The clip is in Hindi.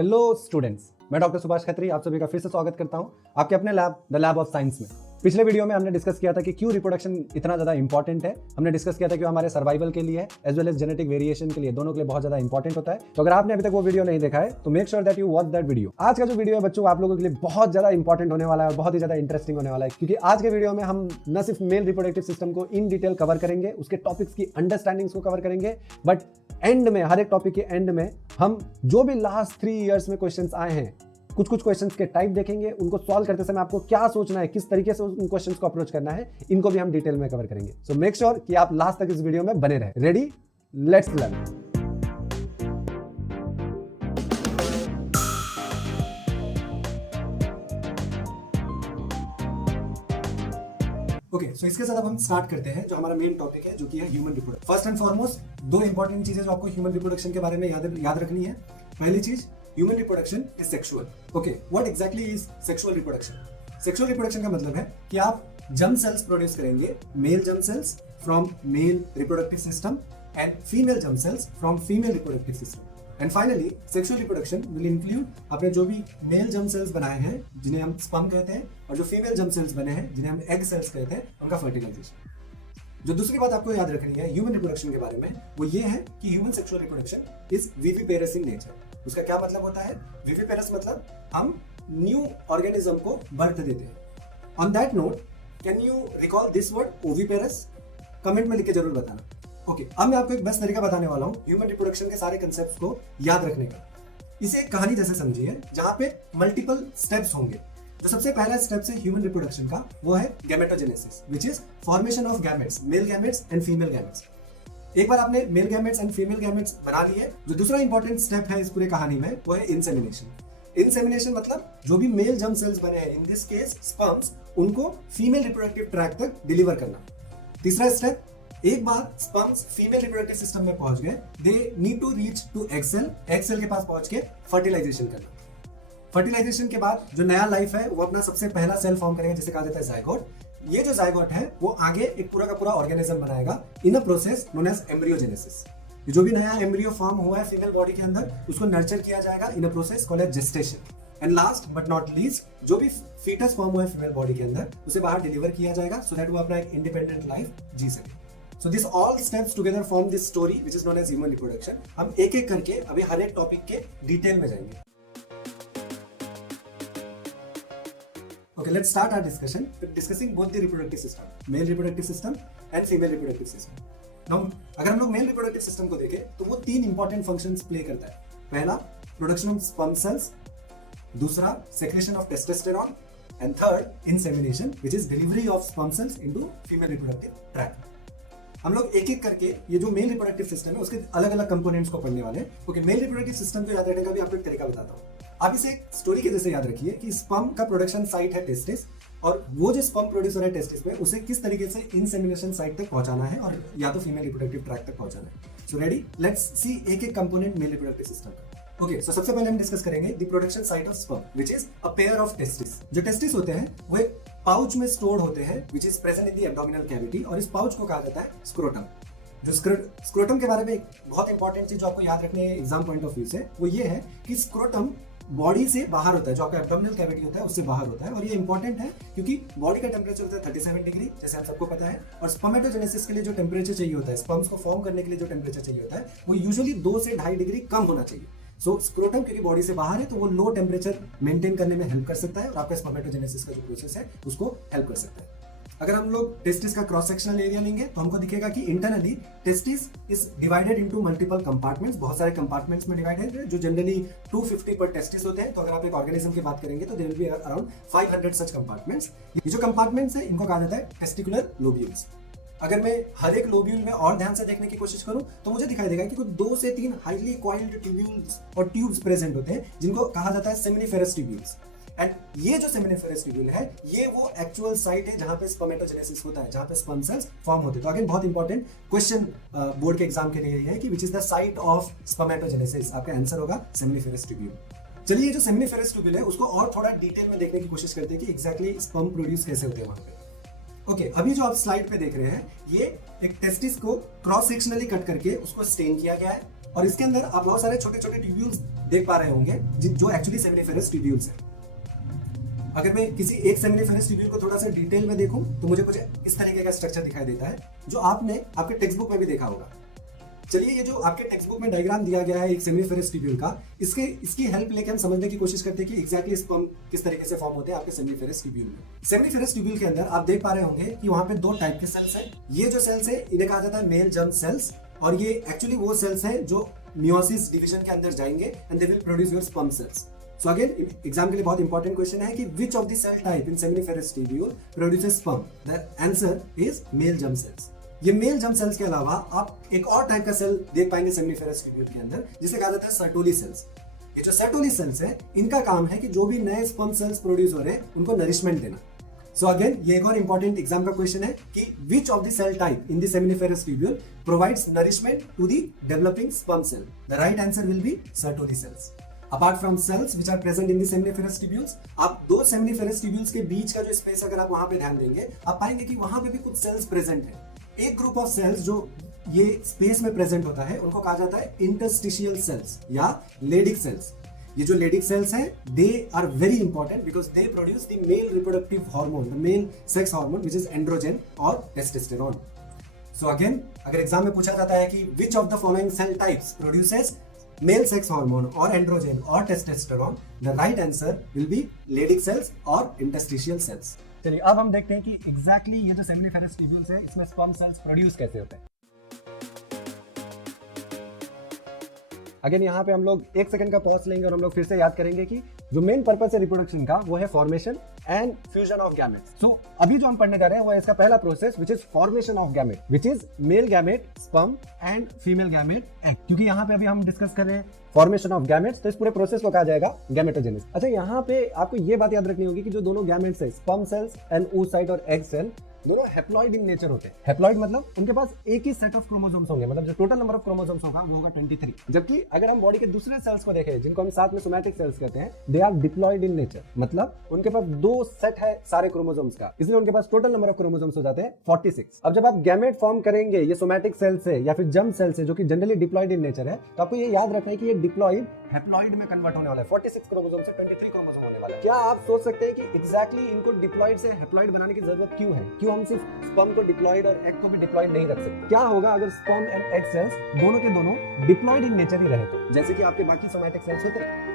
हेलो स्टूडेंट्स, मैं डॉक्टर सुभाष खत्री आप सभी का फिर से स्वागत करता हूं आपके अपने lab the lab of science में। पिछले वीडियो में हमने डिस्कस किया था कि क्यों रिप्रोडक्शन इतना ज्यादा इंपॉर्टेंट है। हमने डिस्कस किया था कि हमारे सर्वाइवल के लिए as well as genetic variation के लिए, दोनों के लिए बहुत ज्यादा इंपॉर्टेंट होता है। तो अगर आपने अभी तक वो वीडियो नहीं देखा है तो make sure that you watch that video. आज का जो वीडियो है बच्चों आप लोगों के लिए बहुत ज्यादा इंपॉर्टेंट होने वाला है और बहुत ही ज्यादा इंटरेस्टिंग होने वाला है, क्योंकि आज के वीडियो में हम न सिर्फ मेल रिप्रोडक्टिव सिस्टम को इन डिटेल कवर करेंगे, उसके टॉपिक्स की अंडरस्टैंडिंग्स को कवर करेंगे, बट एंड में, हर एक टॉपिक के एंड में हम जो भी लास्ट 3 इयर्स में क्वेश्चंस आए हैं, कुछ क्वेश्चंस के टाइप देखेंगे, उनको सॉल्व करते समय आपको क्या सोचना है, किस तरीके से उन क्वेश्चंस को अप्रोच करना है, इनको भी हम डिटेल में कवर करेंगे। सो मेक श्योर कि आप लास्ट तक इस वीडियो में बने रहे। Ready, let's learn. ओके, सो इसके साथ अब हम स्टार्ट करते हैं जो हमारा मेन टॉपिक है, जो कि है human reproduction. First and foremost 2 important चीजें जो आपको ह्यूमन रिप्रोडक्शन के बारे में याद रखनी है। पहली चीज, human reproduction is sexual. Okay, what exactly is sexual reproduction? Sexual reproduction का मतलब है कि आप जर्म सेल्स प्रोड्यूस करेंगे, mail germ sales from male reproductive system and female germ cells from female reproductive system. And finally sexual reproduction will include आपने जो भी मेल जर्म सेल्स बनाए हैं जिन्हें हम स्पर्म कहते हैं, और जो फीमेल जर्म सेल्स बने हैं जिन्हें हम एग सेल्स कहते हैं, उनका फर्टिलाइजेशन। जो दूसरी बात आपको याद रखनी है ह्यूमन रिप्रोडक्शन के बारे में, वो ये है कि human sexual reproduction is viviparous in nature. उसका क्या मतलब होता है? विविपेरस मतलब हम न्यू ऑर्गेनिज्म को बर्थ देते हैं। On that note, can you recall this word oviparous? Comment में लिख के जरूर बताना। ओके, अब मैं आपको एक बेस्ट तरीका बताने वाला हूं ह्यूमन रिप्रोडक्शन के सारे कंसेप्ट्स को याद रखने का। इसे एक कहानी जैसे समझिए जहां पे मल्टीपल स्टेप्स होंगे। जो सबसे पहला स्टेप है ह्यूमन रिप्रोडक्शन का, वो है gametogenesis, which is formation of gametes, male gametes and female gametes. एक बार आपने male gametes and female gametes बना लिए, जो दूसरा इंपॉर्टेंट स्टेप है इस पूरे कहानी में, वो है इंसेमिनेशन। इंसेमिनेशन मतलब जो भी मेल जर्म सेल्स बने हैं, इन दिस केस स्पर्म्स, उनको फीमेल रिप्रोडक्टिव ट्रैक्ट तक डिलीवर करना। तीसरा स्टेप, एक बार स्पर्म्स फीमेल रिप्रोडक्टिव सिस्टम में पहुंच गए, they need to reach to egg cell के पास पहुंच के फर्टिलाइजेशन करना। फर्टिलाइजेशन के बाद जो नया लाइफ है वो अपना सबसे पहला सेल फॉर्म करेगा, जिसे कहा जाता है जायगोट। ये जो जायगोट है वो आगे एक पूरा का पूरा ऑर्गेनिज्म बनाएगा in a process known as embryogenesis. जो भी नया एम्ब्रियो फॉर्म हुआ है फीमेल बॉडी के अंदर, उसको नर्चर किया जाएगा in a process called as gestation. And last but not least, जो भी फीटस फॉर्म हुआ है फीमेल बॉडी के अंदर, उसे बाहर डिलीवर किया जाएगा सो दैट वो अपना एक इंडिपेंडेंट लाइफ जी सके। So this all steps together form this story which is known as human reproduction. हम एक एक करके अभी हर एक टॉपिक के डिटेल में जाएंगे। Okay, let's start our discussion with discussing both the reproductive system, male reproductive system and female reproductive system. Now, अगर हम लोग मेल रिप्रोडक्टिव सिस्टम को देखें तो वो 3 इंपॉर्टेंट फंक्शंस प्ले करता है। पहला, प्रोडक्शन ऑफ स्पर्म सेल्स, दूसरा secretion of testosterone, and third insemination which is delivery of sperm cells into female reproductive tract. हम लोग एक एक करके ये जो मेल रिप्रोडक्टिव सिस्टम है उसके अलग अलग कंपोनेंट्स को पढ़ने वाले हैं। ओके, मेल रिप्रोडक्टिव सिस्टम को याद रखने का भी आपको एक तरीका बताता हूँ। आप इसे एक स्टोरी के जैसे याद रखिए कि स्पर्म का प्रोडक्शन साइट है टेस्टिस, और वो जो स्पर्म प्रोड्यूस हो रहा है टेस्टिस में, उसे किस तरीके से इंसेमिनेशन साइट तक पहुंचाना है और या तो फीमेल रिप्रोडक्टिव ट्रैक्ट तक पहुंचाना है। सो रेडी, लेट्स सी एक एक कंपोनेंट मेल रिप्रोडक्टिव सिस्टम का। ओके, सो सबसे पहले हम डिस्कस करेंगे the production site of sperm which is a pair of testis. जो टेस्टिस होते हैं वो एक पाउच में स्टोर्ड होते हैं which is present in the abdominal cavity, और इस पाउच को कहा जाता है स्क्रोटम। जो स्क्रोटम के बारे में एक बहुत इंपॉर्टेंट चीज जो आपको याद रखनी है एग्जाम पॉइंट ऑफ व्यू से, वो ये है कि स्क्रोटम बॉडी से बाहर होता है, जो आपका एब्डोमिनल कैविटी होता है उससे बाहर होता है। और ये इंपॉर्टेंट है क्योंकि बॉडी का टेम्परेचर होता है 37 डिग्री, जैसे आप सबको पता है, और स्पर्मेटोजेनेसिस के लिए जो टेम्परेचर चाहिए होता है, स्पर्म्स को फॉर्म करने के लिए जो टेम्परेचर चाहिए होता है, वो यूजुअली 2 से 2.5 डिग्री कम होना चाहिए। सो स्क्रोटम क्योंकि बॉडी से बाहर है तो वो लो टेम्परेचर मेंटेन करने में हेल्प कर सकता है और आपका स्पर्मेटोजेनेसिस का जो प्रोसेस है उसको हेल्प कर सकता है। अगर हम लोग टेस्टिस का क्रॉस सेक्शनल एरिया लेंगे तो हमको दिखेगा कि internally testis is divided into multiple compartments, बहुत सारे कंपार्टमेंट्स में डिवाइडेड है, जो जनरली 250 पर टेस्टिस होते हैं। तो अगर आप एक ऑर्गेनिज्म की बात करेंगे तो there will be around 500 such compartments. ये जो कंपार्टमेंट्स है इनको कहा जाता है टेस्टिकुलर लोब्यूल्स। अगर मैं हर एक लोब्यूल में और ध्यान से देखने की कोशिश करूं तो मुझे दिखाई देगा कि कुछ 2 से 3 हाईली कॉइल्ड ट्यूब्यूल्स और ट्यूब्स प्रेजेंट होते हैं, जिनको कहा जाता है सेमिनिफेरस ट्यूब्यूल्स। एंड ये जो सेमिनिफेरस ट्यूब्यूल है, ये वो एक्चुअल साइट है जहां पे स्पर्मेटोजेनेसिस होता है, जहां पे स्पर्म सेल्स फॉर्म होते हैं। तो अगेन बहुत इंपॉर्टेंट क्वेश्चन बोर्ड के एग्जाम के लिए है कि which is the site of spermatogenesis. आपका आंसर होगा सेमिनिफेरस ट्यूब्यूल। चलिए, ये जो सेमिनिफेरस ट्यूब्यूल है उसको और थोड़ा डिटेल में देखने की कोशिश करते हैं कि एग्जैक्टली स्पर्म प्रोड्यूस कैसे होते हैं वहां पे। ओके, अभी जो आप स्लाइड पे देख रहे हैं, ये एक टेस्टिस को क्रॉस सेक्शनली कट करके उसको स्टेन किया गया है, और इसके अंदर आप बहुत सारे छोटे छोटे ट्यूब्यूल्स देख पा रहे होंगे जो एक्चुअली सेमिनिफेरस ट्यूब्यूल्स है। अगर मैं किसी एक सेमिनिफेरस ट्यूब्यूल को थोड़ा सा डिटेल में देखूं तो मुझे कुछ इस तरीके का स्ट्रक्चर दिखाई देता है जो आपने आपके टेक्स्ट बुक में भी देखा होगा। चलिए ये जो आपके टेक्स्ट बुक में डायग्राम दिया गया है एक सेमिनिफेरस ट्यूब्यूल का, इसकी हेल्प लेके हम समझने की कोशिश करते हैं कि एग्जैक्टली स्पर्म किस तरीके से फॉर्म होते हैं आपके सेमिनिफेरस ट्यूब्यूल में। सेमिनिफेरस ट्यूब्यूल के अंदर आप देख पा रहे होंगे कि वहां पे दो टाइप के सेल्स हैं। ये जो सेल्स है इन्हें कहा जाता है मेल जर्म सेल्स, और ये एक्चुअली वो सेल्स हैं जो मियोसिस डिवीजन के अंदर जाएंगे and they will produce your sperm cells. So again exam के लिए बहुत इंपॉर्टेंट क्वेश्चन है कि which of the cell type in seminiferous tubule produces sperm? The answer is male germ cells. ये मेल जर्म सेल्स के अलावा आप एक और टाइप का सेल देख पाएंगे सेमिनिफेरस ट्यूब्यूल के अंदर जिसे कहा जाता है सर्टोली सेल्स। ये जो सर्टोली सेल्स है इनका काम है कि जो भी नए स्पर्म सेल्स प्रोड्यूस हो रहे हैं उनको नरिशमेंट देना। सो अगेन ये एक और इंपॉर्टेंट एग्जाम का क्वेश्चन है कि which of the cell type in the seminiferous tubule provides nourishment to the developing sperm cell? The right answer will be Sertoli cells. Apart from cells which are present in the seminiferous tubules, आप दो सेमिनिफेरस ट्यूब्यूल्स के बीच का जो स्पेस अगर आप वहां पे ध्यान देंगे आप पाएंगे कि वहां पे भी कुछ सेल्स प्रेजेंट है। एक ग्रुप ऑफ सेल्स जो ये स्पेस में प्रेजेंट होता है उनको कहा जाता है इंटरस्टिशियल सेल्स या लेडिक सेल्स। ये जो लेडिक सेल्स हैं they are very important because they produce the male reproductive hormone, the male sex hormone which is androgen और टेस्टोस्टेरोन। सो अगेन अगर एग्जाम में पूछा जाता है कि which of the following cell types produces male sex hormone और एंड्रोजन और testosterone, the right answer will be Leydig cells और इंटरस्टिशियल सेल्स। चलिए अब हम देखते हैं कि एग्जैक्टली ये जो सेमिनिफेरस ट्यूब्यूल्स है इसमें स्पर्म सेल्स प्रोड्यूस कैसे होते हैं। अगेन यहाँ पे हम लोग एक सेकंड का पॉज लेंगे और हम लोग फिर से याद करेंगे कि जो मेन पर्पस है रिप्रोडक्शन का वो है formation and fusion of gametes. So अभी जो हम पढ़ने जा रहे हैं वो इसका पहला process which is formation of gamete, which is male gamete sperm and female gamete egg. क्योंकि यहाँ पे अभी हम डिस्कस कर रहे हैं फॉर्मेशन ऑफ गैमेट्स, तो इस पूरे प्रोसेस को कहा जाएगा गैमेटोजेनेसिस। अच्छा यहाँ पे आपको ये बात याद रखनी होगी कि जो दोनों गैमेट्स है स्पर्म सेल्स एंड oocyte और एग सेल दोनों हैप्लॉइड इन नेचर होते हैं। हैप्लॉइड मतलब उनके पास एक ही सेट ऑफ क्रोमोसोम्स होंगे, मतलब जो टोटल नंबर ऑफ क्रोमोसोम्स होगा वो होगा 23। जबकि अगर हम बॉडी के दूसरे सेल्स को देखें जिनको हम साथ में सोमैटिक सेल्स कहते हैं, they are diploid in nature, मतलब उनके पास दो सेट है सारे क्रोमोसोम्स का, इसलिए उनके पास टोटल नंबर ऑफ क्रोमोसोम्स हो जाते हैं 46। अब जब आप गैमेट फॉर्म करेंगे ये सोमैटिक सेल से या फिर जर्म सेल से जो कि जनरली डिप्लॉइड इन नेचर है, तो आपको ये याद रखना है कि ये डिप्लॉइड हैप्लॉइड में कन्वर्ट होने वाला है। 46 क्रोमोसोम से 23 क्रोमोसोम होने वाला है। क्या आप सोच सकते हैं कि एग्जैक्टली इनको डिप्लॉइड से हैप्लॉइड बनाने की जरूरत क्यों है? क्यों हम सिर्फ स्पर्म को डिप्लॉइड और एग को भी डिप्लॉइड नहीं रख सकते? क्या होगा अगर स्पर्म एंड एग सेल्स दोनों के दोनों डिप्लॉइड इन नेचर ही रहे तो? जैसे कि आपके बाकी सोमैटिक सेल्स होते हैं।